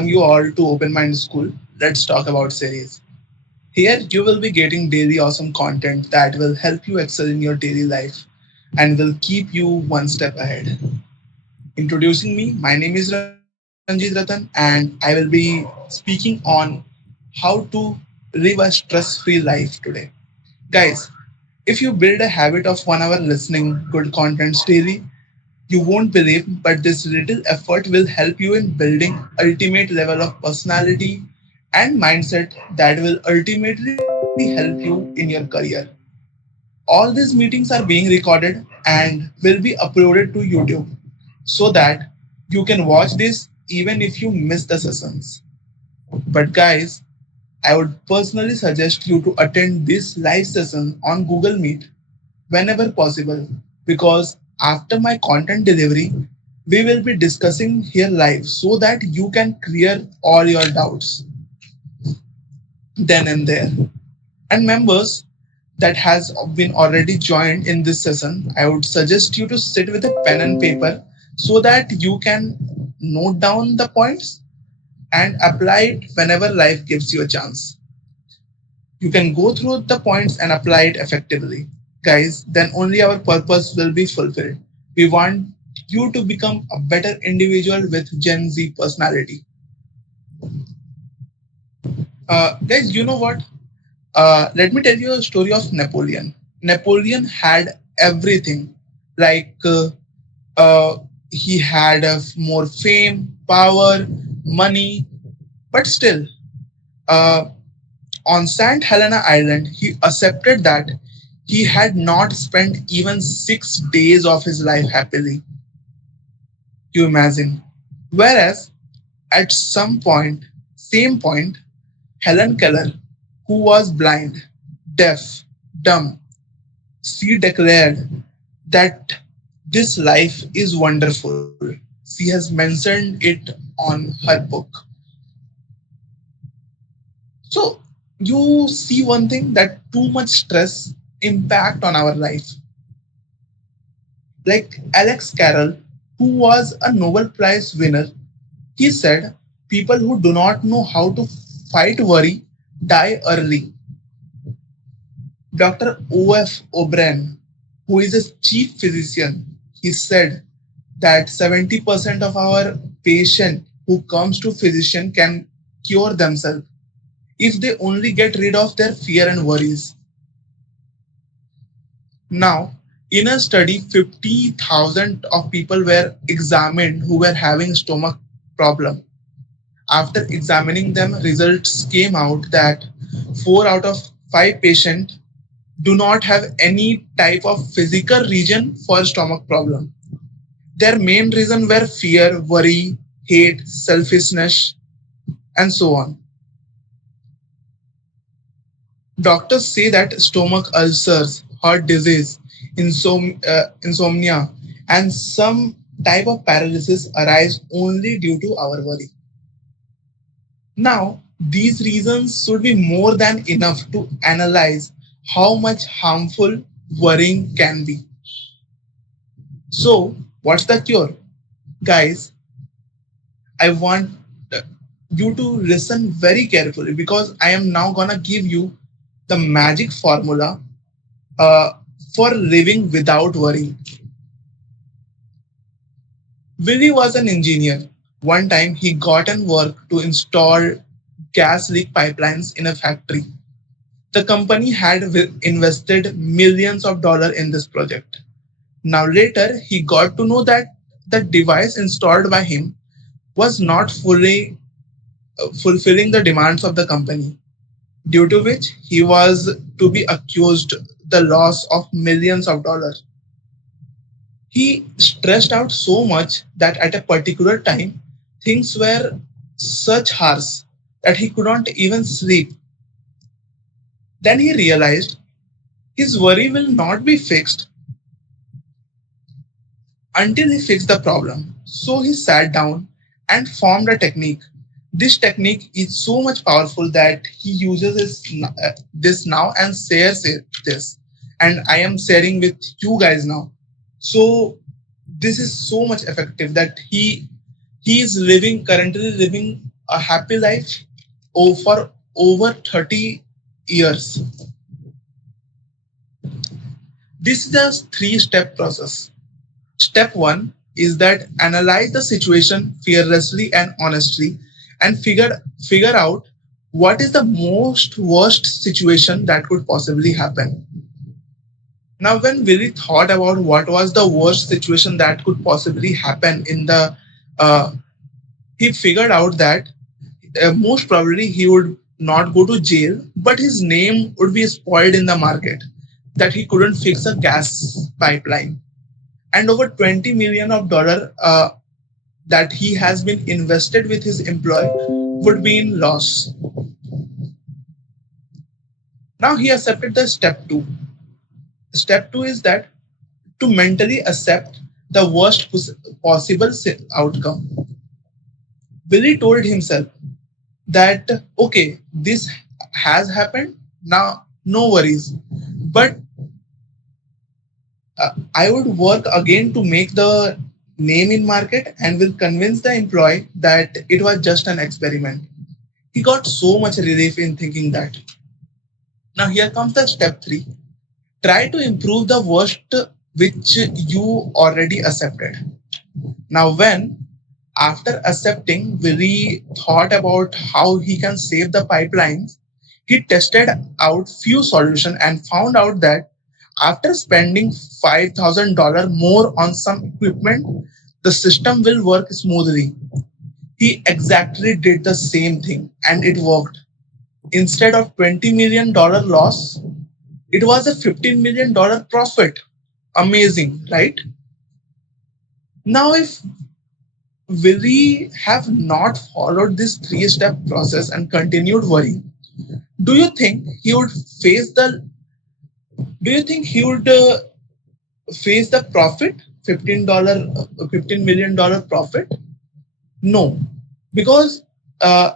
welcome you all to Open Mind School. Let's talk about series. Here you will be getting daily awesome content that will help you excel in your daily life and will keep you one step ahead. Introducing me, my name is Ranjit Ratan and I will be speaking on how to live a stress-free life today. Guys, if you build a habit of 1 hour listening good contents daily, you won't believe, but this little effort will help you in building ultimate level of personality and mindset that will ultimately help you in your career. All these meetings are being recorded and will be uploaded to YouTube so that you can watch this even if you miss the sessions. But guys, I would personally suggest you to attend this live session on Google Meet whenever possible because after my content delivery, we will be discussing here live so that you can clear all your doubts then and there. And members that has been already joined in this session, I would suggest you to sit with a pen and paper so that you can note down the points and apply it whenever life gives you a chance. You can go through the points and apply it effectively. Guys, then only our purpose will be fulfilled. We want you to become a better individual with Gen Z personality. Guys, you know what? Let me tell you a story of Napoleon. Napoleon had everything. Like uh, he had more fame, power, money, but still, uh, on St. Helena Island, he accepted that he had not spent even 6 days of his life happily. You imagine. Whereas at same point, Helen Keller, who was blind, deaf, dumb, she declared that this life is wonderful. She has mentioned it on her book. So you see one thing that too much stress impact on our life. Like Alex Carroll, who was a Nobel Prize winner, he said, people who do not know how to fight worry die early. Dr. O.F. O'Brien, who is a chief physician, he said that 70% of our patient who comes to physician can cure themselves if they only get rid of their fear and worries. Now, in a study, 50,000 of people were examined who were having stomach problem. After examining them, results came out that 4 out of 5 patients do not have any type of physical reason for stomach problem. Their main reason were fear, worry, hate, selfishness, and so on. Doctors say that stomach ulcers, heart disease, insomnia, and some type of paralysis arise only due to our worry. Now, these reasons should be more than enough to analyze how much harmful worrying can be. So, what's the cure? Guys, I want you to listen very carefully because I am now gonna give you the magic formula uh, for living without worrying. Willie was an engineer. One time he got an work to install gas leak pipelines in a factory. The company had invested millions of dollars in this project. Now later he got to know that the device installed by him was not fully fulfilling the demands of the company, due to which he was to be accused the loss of millions of dollars. He stressed out so much that at a particular time things were such harsh that he could not even sleep. Then he realized his worry will not be fixed until he fixed the problem. So he sat down and formed a technique. This technique is so much powerful that he uses this now and shares this. And I am sharing with you guys now. So this is so much effective that he is living currently living a happy life for over 30 years. This is a three-step process. Step 1 is that analyze the situation fearlessly and honestly and figure out what is the most worst situation that could possibly happen. Now, when Willie thought about what was the worst situation that could possibly happen in the, uh, he figured out that most probably he would not go to jail, but his name would be spoiled in the market. That he couldn't fix a gas pipeline, and over 20 million of dollar that he has been invested with his employee would be in loss. Now he accepted the step two. Step two is that to mentally accept the worst possible outcome. Billy told himself that okay, this has happened now, no worries, but I would work again to make the name in market and will convince the employee that it was just an experiment. He got so much relief in thinking that. Now here comes the step 3. Try to improve the worst which you already accepted. Now when after accepting Willie thought about how he can save the pipelines, he tested out few solutions and found out that after spending $5,000 more on some equipment, the system will work smoothly. He exactly did the same thing and it worked. Instead of $20 million loss, it was a $15 million profit. Amazing, right? Now, if Willie have not followed this three-step process and continued worrying, do you think he would face the do you think he would face the profit $15 profit? No, because uh,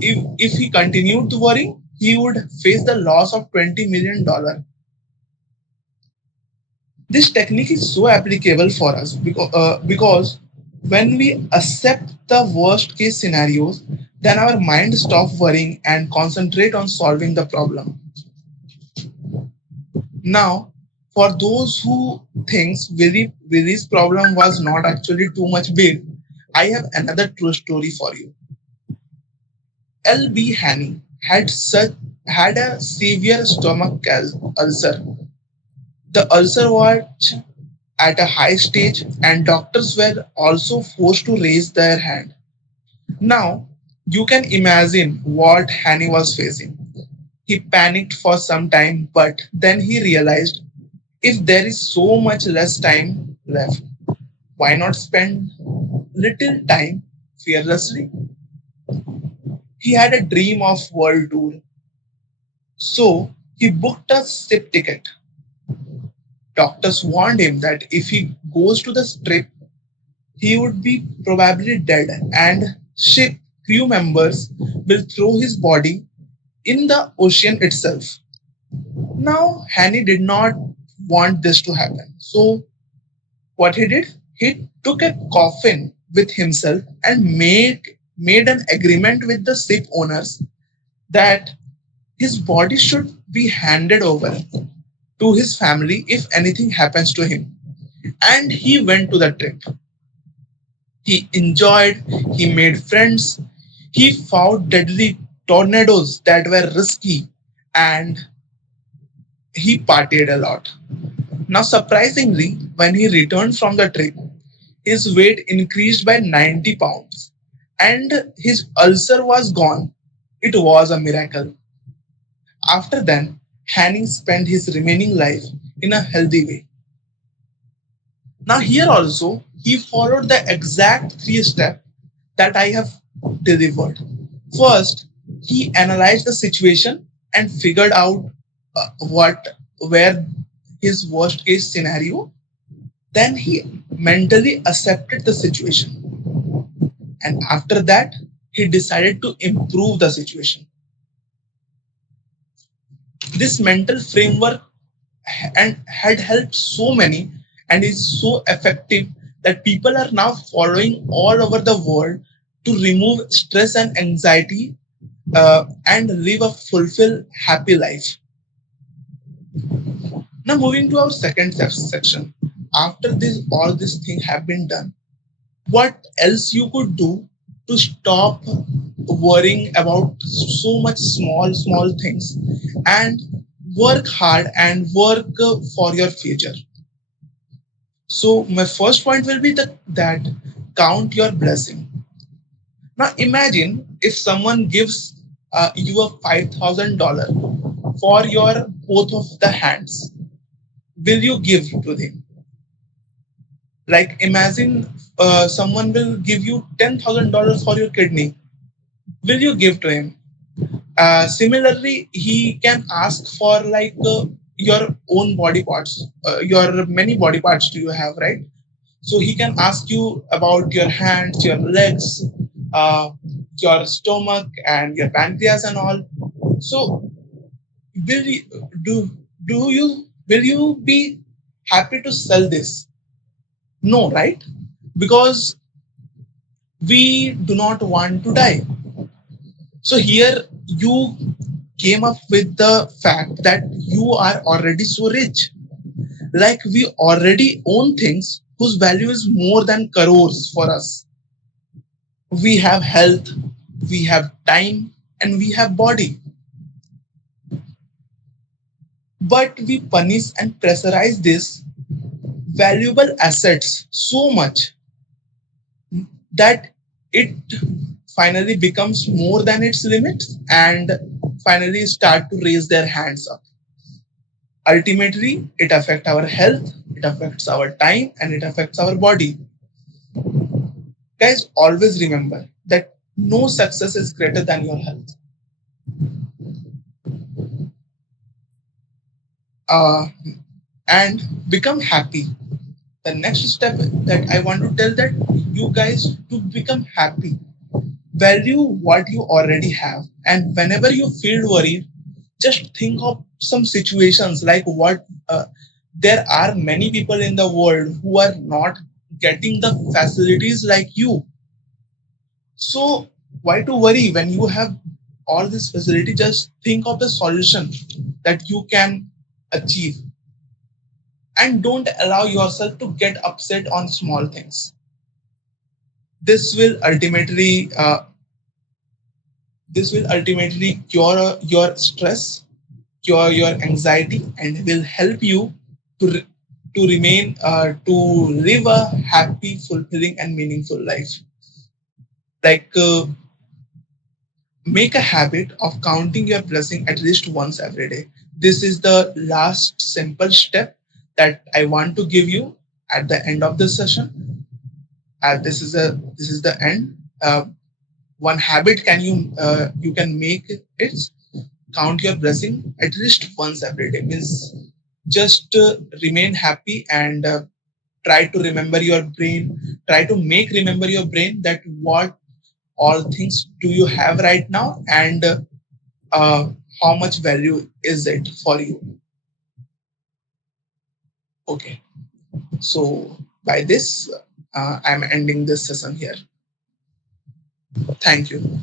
if he continued to worry, he would face the loss of $20 million. This technique is so applicable for us because when we accept the worst case scenarios, then our mind stops worrying and concentrate on solving the problem. Now, for those who thinks Willy's problem was not actually too much big, I have another true story for you. L.B. Haney had a severe stomach ulcer. The ulcer was at a high stage, and doctors were also forced to raise their hand. Now, you can imagine what Hanny was facing. He panicked for some time, but then he realized if there is so much less time left, why not spend little time fearlessly? He had a dream of world tour, so he booked a ship ticket. Doctors warned him that if he goes to the trip, he would be probably dead, and ship crew members will throw his body in the ocean itself. Now, Hanny did not want this to happen. So, what he did? He took a coffin with himself and made an agreement with the ship owners that his body should be handed over to his family if anything happens to him. And he went to the trip. He enjoyed, he made friends, he fought deadly tornadoes that were risky, and he partied a lot. Now, surprisingly, when he returned from the trip, his weight increased by 90 pounds and his ulcer was gone. It was a miracle. After then, Hanning spent his remaining life in a healthy way. Now, here also, he followed the exact three steps that I have delivered. First, he analyzed the situation and figured out what where his worst case scenario. Then he mentally accepted the situation, and after that, he decided to improve the situation. This mental framework and had helped so many and is so effective that people are now following all over the world. to remove stress and anxiety and live a fulfilled, happy life. Now, moving to our second section. After this, all these things have been done, what else you could do to stop worrying about so much small things and work hard and work for your future? So my first point will be that count your blessing. Now imagine if someone gives you a $5,000 for your both of the hands, will you give to them? Like imagine someone will give you $10,000 for your kidney, will you give to him? Similarly, he can ask for like your own body parts, your many body parts do you have, right? So he can ask you about your hands, your legs, uh, your stomach, and your pancreas and all. So will you do do you will you be happy to sell this? No, right? Because we do not want to die. So here you came up with the fact that you are already so rich. Like we already own things whose value is more than crores for us. We have health, we have time, and we have body. But we punish and pressurize these valuable assets so much that it finally becomes more than its limits and finally start to raise their hands up. Ultimately, it affects our health, it affects our time, and it affects our body. Guys, always remember that no success is greater than your health. Uh, and become happy. The next step that I want to tell that you guys to become happy. Value what you already have, and whenever you feel worried, just think of some situations like what there are many people in the world who are not getting the facilities like you. So why to worry when you have all this facility? Just think of the solution that you can achieve, and don't allow yourself to get upset on small things. This will ultimately cure your stress, cure your anxiety, and will help you to to remain to live a happy, fulfilling, and meaningful life. Like make a habit of counting your blessing at least once every day. This is the last simple step that I want to give you at the end of this session. This is the end. One habit can you can make it count your blessing at least once every day. Means just remain happy and try to remember your brain. Try to make remember your brain that what all things do you have right now and uh, how much value is it for you. Okay, so by this I'm ending this session here. Thank you.